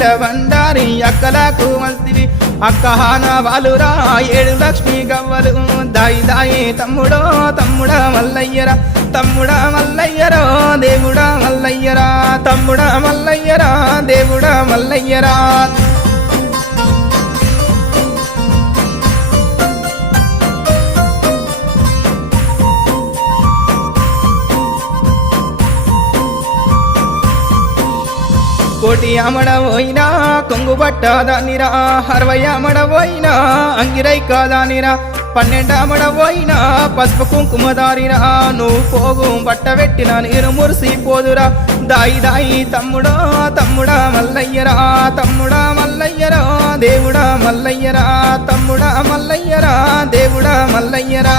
అఖిల బండారి అక్కలకు మస్తివి అక్కహాన వాలురా 7 లక్ష్మి గవ్వలు దాయి దాయి తమ్ముడో తమ్ముడా మల్లయ్యరా తమ్ముడా మల్లయ్యరో దేవుడా మల్లయ్యరా తమ్ముడా మల్లయ్యరా దేవుడా మల్లయ్యరా కోటి అమడవోయినా కొంగు పట్టదానిరా 60 అమడవోయినా అంగిరై కాదానిరా 12 అమడవోయినా పసుపు కుంకుమదారిరా నువ్వు పోగు బట్ట పెట్టిన నీరు మురిసిపోదురా దాయి దాయి తమ్ముడో తమ్ముడా మల్లయ్యరా తమ్ముడా మల్లయ్యరా దేవుడా మల్లయ్యరా తమ్ముడా మల్లయ్యరా దేవుడా మల్లయ్యరా